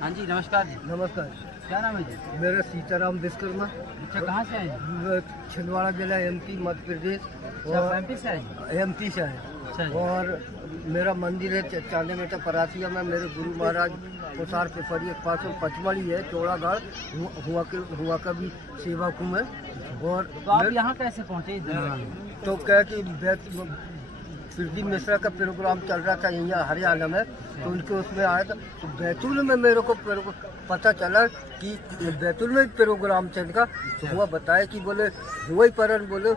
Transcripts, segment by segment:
हाँ जी, नमस्कार जी। नमस्कार। क्या नाम है जी? मेरा सीताराम विश्वकर्मा। अच्छा, कहाँ से आए जी? छिंदवाड़ा जिला एमपी मध्य प्रदेश अच्छा, और एमपी से आए जी? एमपी से है। अच्छा जी। और मेरा मंदिर है चांदे मेटा परासिया में। मेरे गुरु महाराज पुसार पिपरी एक पास पचमढ़ी है चौड़ागढ़ हुआ का भी सेवा हूँ मैं। और तो आप यहाँ कैसे पहुँचे इस दरबार में? तो क्या कि फिरदी मिश्रा का प्रोग्राम चल रहा था यहाँ हरियाणा में, तो उनके उसमें आया था। तो बैतूल में मेरे को पता चला कि बैतूल में प्रोग्राम चलेगा। तो हुआ बताया कि बोले हुआ ही परन बोले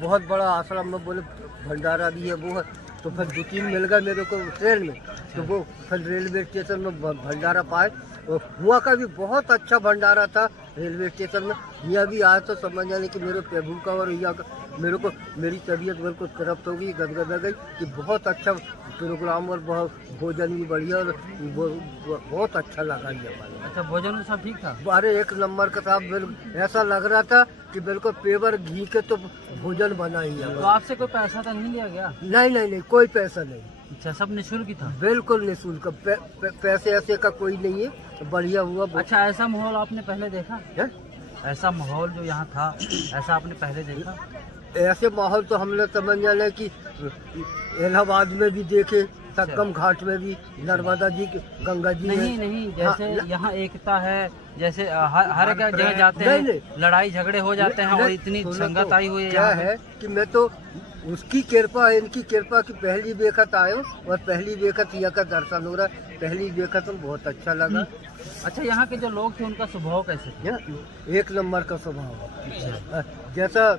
बहुत बड़ा आश्रम में बोले भंडारा भी है वो है। तो फिर 2-3 मिल गए मेरे को ट्रेन में। तो वो फिर रेलवे स्टेशन में भंडारा पाए। और हुआ का भी बहुत अच्छा भंडारा था रेलवे स्टेशन में। यहाँ भी आया तो समझ जाने कि मेरे प्रभु का और यहाँ का मेरे को मेरी तबीयत मेरे को तरफ हो गई, गदगदा गई कि बहुत अच्छा प्रोग्राम और बहुत भोजन भी बढ़िया और बहुत अच्छा लगा ये हमारे। अच्छा, भोजन में सब ठीक था? अरे एक नंबर का साहब, बिल्कुल ऐसा लग रहा था कि बिल्कुल पेवर घी के तो भोजन बना ही है। तो आपसे कोई पैसा तो नहीं लिया गया? नहीं कोई पैसा नहीं। अच्छा, सब निःशुल्क ही था? बिल्कुल निःशुल्क। पैसे ऐसे का कोई नहीं है। बढ़िया हुआ। अच्छा, ऐसा माहौल आपने पहले देखा है? ऐसा माहौल जो यहाँ था, ऐसा आपने पहले देखा? ऐसे माहौल तो हमने समझ जाना कि इलाहाबाद में भी देखे, सक्कम घाट में भी, नर्मदा जी गंगा जी नहीं, जैसे यहाँ एकता है, जैसे हर एक जगह जाते हैं लड़ाई झगड़े हो जाते हैं और इतनी संगत आई हुई है। क्या है कि मैं तो उसकी कृपा है, इनकी कृपा की पहली बेखत आयो और पहली बेखत यहाँ का दर्शन हो रहा है। पहली बेखत में बहुत अच्छा लगा। अच्छा, यहाँ के जो लोग थे उनका स्वभाव कैसे था? एक नंबर का स्वभाव। जैसा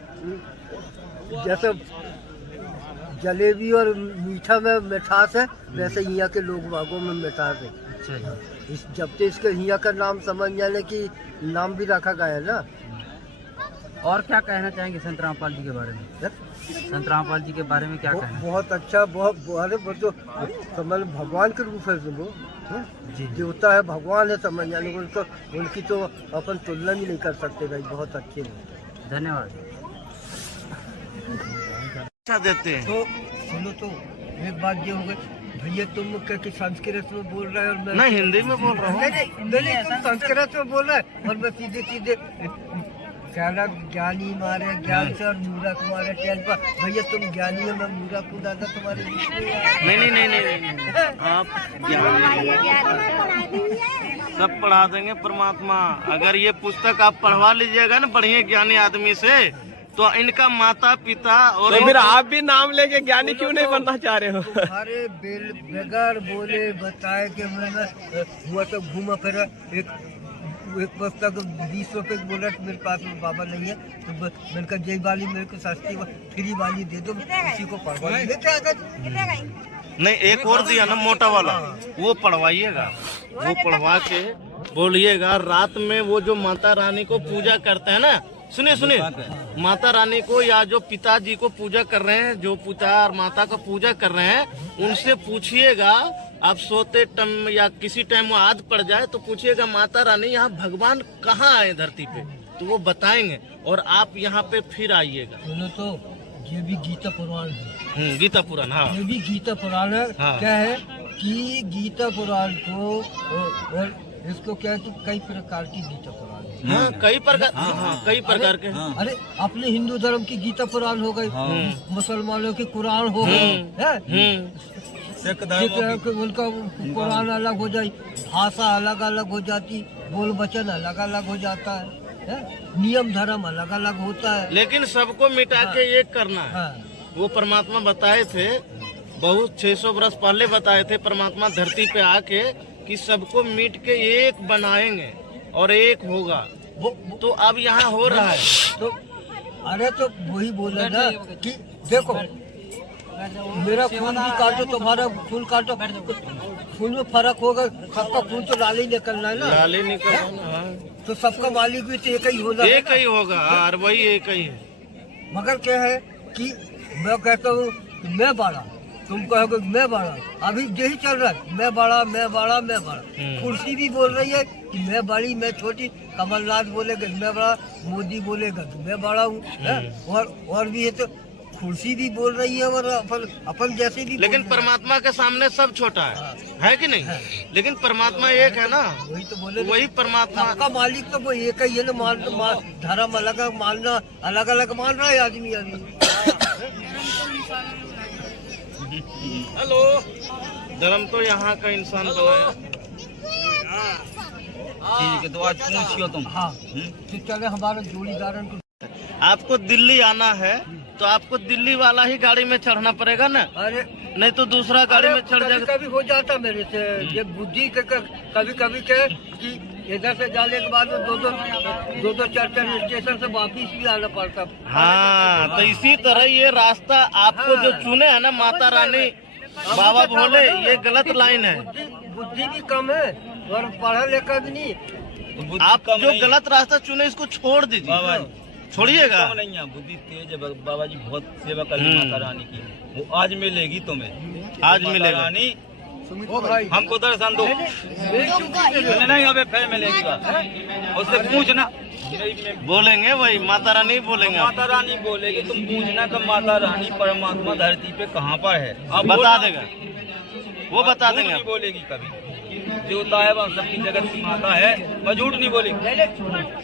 जलेबी और मीठा में मिठास है, वैसे यहाँ के लोग बागों में मिठास है। अच्छा, जब से इसके यहाँ का नाम समझ जाने की नाम भी रखा गया है ना। और क्या कहना चाहेंगे संत रामपाल जी के बारे में? संत रामपाल जी के बारे में क्या कहना? बहुत अच्छा, बहुत अरे वो तो समझ भगवान के रूप है वो जी, देवता है, भगवान है समझ जाने को। उनको उनकी तो अपन तुलना भी नहीं कर सकते भाई। बहुत अच्छे हैं। धन्यवाद। अच्छा देते हैं। तो सुनो, तो एक बात ये हो गई भैया, तुम क्या कि संस्कृत में बोल रहे हो और मैं नहीं, हिंदी में बोल रहा हूँ। नहीं, तुम संस्कृत में बोल रहे हो और मैं सीधे कहना ज्ञानी मारे ज्ञान से और मूर्ख मारे टेन पर। भैया तुम ज्ञानी हो, मैं मूर्ख हूँ दादा तुम्हारे बीच में। नहीं, आप सब पढ़ा देंगे परमात्मा। अगर ये पुस्तक आप पढ़वा लीजिएगा ना बढ़िया ज्ञानी आदमी से, तो इनका माता पिता और तो फिर आप भी नाम लेके ज्ञानी क्यों नहीं बनना चाह रहे हो? तुम्हारे बगैर बोले बताए कि मैं हुआ तो घूमा फिरा एक पुस्तक 20 रुपए बोला मेरे पास में बाबा नहीं है। तो मैंने कहा जय वाली मेरे को सस्ती फ्री वाली दे दो, किसी को पढ़वा नहीं, एक और दिया ना मोटा वाला, वो पढ़वाइएगा। वो पढ़वा के बोलिएगा रात में वो जो माता रानी को पूजा करते हैं ना, सुनिए, माता रानी को या जो पिताजी को पूजा कर रहे हैं, जो पिता और माता को पूजा कर रहे हैं, उनसे पूछिएगा आप सोते टाइम या किसी टाइम वो आद पड़ जाए तो पूछिएगा माता रानी यहाँ भगवान कहाँ आए धरती पे, तो वो बताएंगे और आप यहाँ पे फिर आइएगा। सुनो, तो ये भी गीता पुराण है। गीता पुराण, हाँ, ये भी गीता पुराण है। हाँ। क्या है कि गीता पुराण को और इसको क्या है कि कई प्रकार की गीता पुराण है। हाँ, कई प्रकार, कई प्रकार के। अरे अपने हिंदू धर्म की गीता पुराण हो गई, मुसलमानों की कुरान हो गई, उनका कुरान अलग हो जाए, भाषा अलग अलग हो जाती, बोल वचन अलग अलग हो जाता है, नियम धर्म अलग अलग होता है, लेकिन सबको मिटा के एक करना है। वो परमात्मा बताए थे, बहुत 600 वर्ष पहले बताए थे परमात्मा धरती पे आके कि सबको मिट के एक बनाएंगे और एक होगा। तो अब यहाँ हो रहा है। तो अरे तो वही बोला ना कि देखो मेरा खून भी काटो, तुम्हारा खून काटो, खून में फर्क होगा। सबका खून तो लाल ही निकलना है ना, लाल ही निकलना। तो सबका मालिक भी तो एक ही होगा, एक ही होगा और वही एक ही है। मगर क्या है कि मैं कहता हूँ मैं बड़ा, तुम कहोगे मैं बड़ा। अभी यही चल रहा है, मैं बड़ा। कुर्सी भी बोल रही है कि मैं बड़ी मैं छोटी। कमलनाथ बोलेगा मैं बड़ा, मोदी बोलेगा कि मैं बड़ा हूँ। और भी है तो कुर्सी भी बोल रही है और अपन जैसे भी लेकिन बोल रहे परमात्मा के सामने सब छोटा है कि नहीं? लेकिन परमात्मा एक है ना, हैं। वही तो बोले वही परमात्मा। सबका मालिक तो वो एक ही है ना। धर्म अलग मानना, अलग अलग मान रहा है आदमी अभी। हेलो, धर्म तो यहाँ का इंसान बनाया। ठीक है, तो आज पूछियो तुम। हाँ तो चले हमारे जोड़ीदार को। आपको दिल्ली आना है तो आपको दिल्ली वाला ही गाड़ी में चढ़ना पड़ेगा ना, अरे नहीं तो दूसरा गाड़ी में चढ़ जाएगा। कभी हो जाता मेरे से ये बुद्धि कभी कभी के कि इधर से जाने के बाद दो चार स्टेशन से वापिस भी आना पड़ता। हाँ, तो इसी तरह ये रास्ता आपको जो चुने है ना माता रानी बाबा भोले, ये गलत लाइन है। बुद्धि भी कम है और पढ़ा लिखा भी नहीं। आप जो गलत रास्ता चुने इसको छोड़ दीजिए, छोड़िएगा। नहीं है, बुद्धि तेज है बाबा जी, बहुत सेवा कर माता रानी की। वो आज मिलेगी तुम्हें, आज मिलेगा। रानी ओ भाई हमको दर्शन दो। नहीं अबे फिर मिलेगी बात, उससे पूछना। बोलेंगे वही माता रानी बोलेंगे। माता रानी बोलेगी, तुम पूछना कि माता रानी परमात्मा धरती पे कहाँ पर है, आप बता देगा, वो बता झूठ देंगे। नहीं बोलेगी कभी, जो होता है वह सबकी जगत की माता है, मैं झूठ नहीं बोलेगी।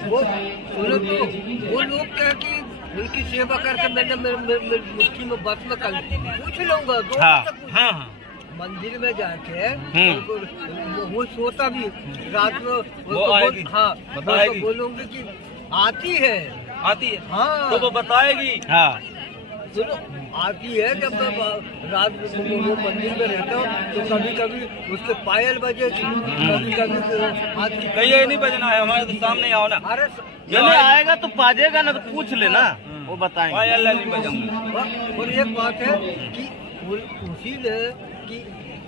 वो सुनो तो वो लोग क्या कि उनकी सेवा करके मैंने मुट्ठी में बस में कल पूछ लूंगा। हाँ हाँ हाँ, मंदिर में जाके वो सोता भी रात में वो आएगी, हाँ बताएगी। बोलूंगी कि आती है आती है हाँ तो वो बताएगी। हाँ सुनो आती है। जब मैं रात में वो मंदिर में रहता हूँ तो कभी कभी उसके पायल बजेगी, कभी कभी आती। कहीं ये नहीं बजना है, हमारे तो सामने आओ ना। अरे चले आएगा तो बाजेगा ना, तो पूछ लेना, वो बताएंगे। अल्लाह नहीं बजाऊंगा। और एक बात है कि उसी ने कि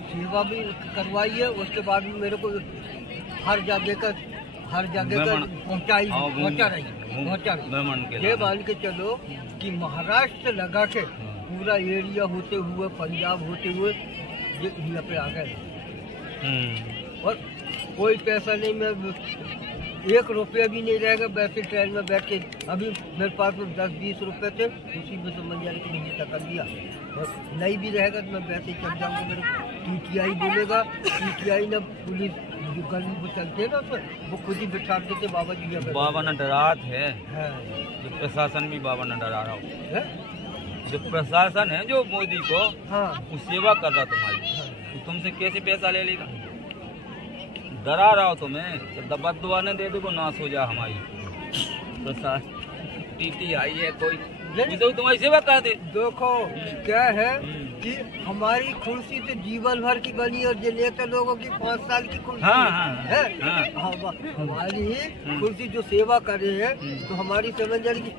सेवा भी करवाई है, उसके बाद भी मेरे को हर जगह का पहुँचा रही। ये मान के चलो कि महाराष्ट्र लगा के पूरा एरिया होते हुए पंजाब होते हुए ये यहाँ पे आ गए और कोई पैसा नहीं, मैं 1 रुपया भी नहीं रहेगा। वैसे ट्रेन में बैठ के अभी मेरे पास में 10-20 रुपए थे, उसी में समझ जाने की महीने तक कर दिया। और नहीं भी रहेगा तो मैं वैसे ही चल जाऊँगा। मेरे TTI बोलेगा, TTI ना पुलिस जो गली में चलते हैं ना तो वो खुद ही बिठा देते बाबा जी। बाबा न डरात है, है जो प्रशासन भी बाबा न डरा रहा हो। है? जो प्रशासन है जो मोदी को हाँ वो सेवा कर रहा तुम्हारी, तो तुमसे कैसे पैसा ले लेगा? डरा रहा हो तुम्हें, तो बददुआ ने दे दो को नाश हो जा हमारी। प्रशासन TTI है कोई जिसे तुम्हारी सेवा कर दे। देखो क्या है कि हमारी कुर्सी तो जीवन भर की बनी और जो नेता लोगों की 5 साल की कुर्सी हाँ, हाँ, है। हाँ। हमारी ही कुर्सी जो सेवा कर रहे हैं तो हमारी समझ जाने की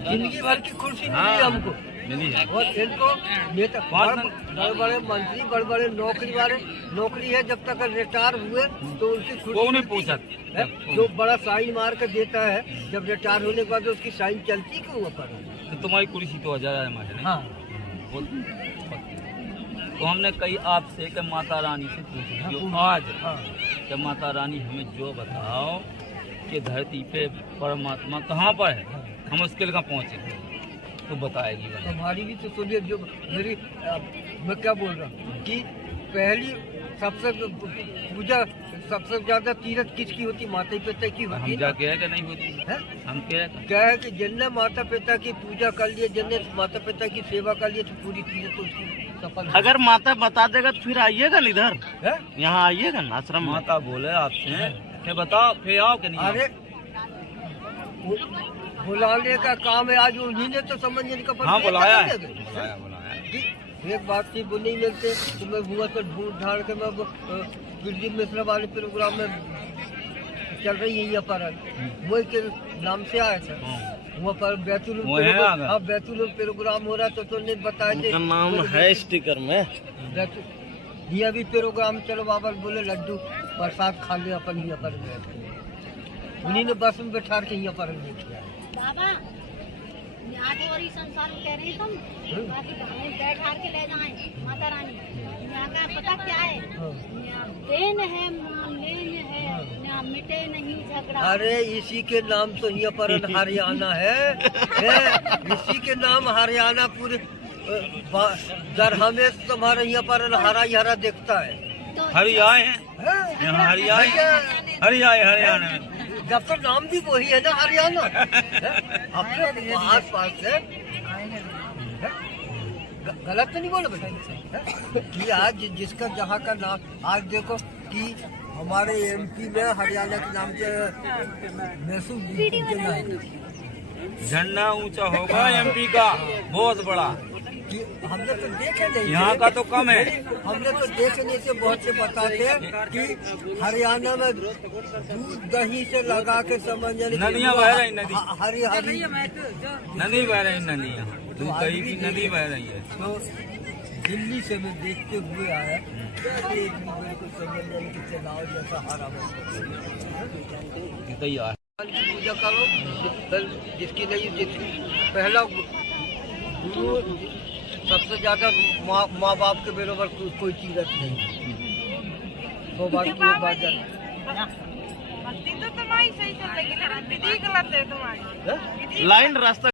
जिंदगी भर की कुर्सी मिली है हमको। मिली है। और इनको नेता बड़े बड़े मंत्री, बड़े बड़े नौकरी वाले नौकरी है, जब तक रिटायर हुए तो उनकी वो कुर्सी नहीं पूछा है, जो बड़ा साइन मार कर देता है, जब रिटायर होने के बाद उसकी साइन चलती क्यों ऊपर? तो तुम्हारी कुर्सी तो 1000 है हमारे। हाँ तो हमने कही आपसे कि माता रानी से पूछो आज कि माता रानी हमें जो बताओ कि धरती पे परमात्मा कहाँ पर है, हम उसके लिए पहुँचे तो बताएगी। हमारी भी तो सुनिए, जो मेरी मैं क्या बोल रहा हूँ कि पहली सबसे पूजा सबसे ज्यादा तीरथ किसकी होती? माता पिता की होती हम है। जाके है कि नहीं होती है? हम क्या है कि जिनने माता पिता की पूजा कर लिए, जिनने माता पिता की सेवा कर लिए, तो पूरी तीरथ तो उसकी सफल है। अगर माता बता देगा तो फिर आइएगा ना इधर, है? यहाँ आइएगा ना आश्रम में। माता बोले आपसे कि बताओ फिर आओ कि नहीं आओ? अरे बुलाने का काम है, आज उन्हीं ने तो समझने का हाँ बुलाया है, कि बुलाया। एक बात थी वो नहीं मिलते तो मैं हुआ तो ढूंढ ढाड़ के मैं गिरजी मिश्रा वाले प्रोग्राम में चल रही है यहाँ पर वो के नाम से आया था। वहाँ पर बैतूल प्रोग्राम हो रहा तो ने बताया थे उनका नाम है स्टिकर में। यहाँ भी प्रोग्राम चलो बाबा बोले लड्डू प्रसाद खा ले अपन यहाँ पर उन्हीं ने बस में बैठा के यहाँ पर बाबा आगे और इस संसार में कह रहे हैं तुम बाकी बैठ हार के ले जाएं माता रानी। यहाँ का पता क्या है? देन है लेन है मिटे नहीं झगड़ा। अरे इसी के नाम तो यहाँ पर हरियाणा है, इसी के नाम हरियाणा पूरे दर हमें तुम्हारे यहाँ पर हरा ही हरा दिखता है। तो हरियाए हैं यहाँ, हरियाए हरियाणा में। जब तो नाम भी वही है ना हरियाणा, अपने आस पास से गलत तो नहीं बोला बेटा कि आज जिसका जहाँ का नाम, आज देखो कि हमारे एमपी में हरियाणा के नाम से महसूस झंडा ऊंचा होगा एमपी का, बहुत बड़ा। कि हमने तो देखे नहीं, यहाँ का तो कम है। हमने तो देखने से बहुत से बताते हैं कि हरियाणा में दूध दही से लगा के समझ नदियाँ बह रही, नदी हरी हरी नदी बह रही, नदियाँ दूध दही की नदी बह रही है। तो दिल्ली से मैं देखते हुए आया, एक मेरे को समझ नहीं कि चलाओ जैसा हरा तैयार की पूजा करो, जिसकी नहीं जिसकी पहला गुरु सबसे ज्यादा माँ बाप के बराबर कोई चीज नहीं, तो बाकी ये बात भक्ति तो तुम्हारी सही चल रही है, लेकिन विधि गलत है तुम्हारी। लाइन रास्ता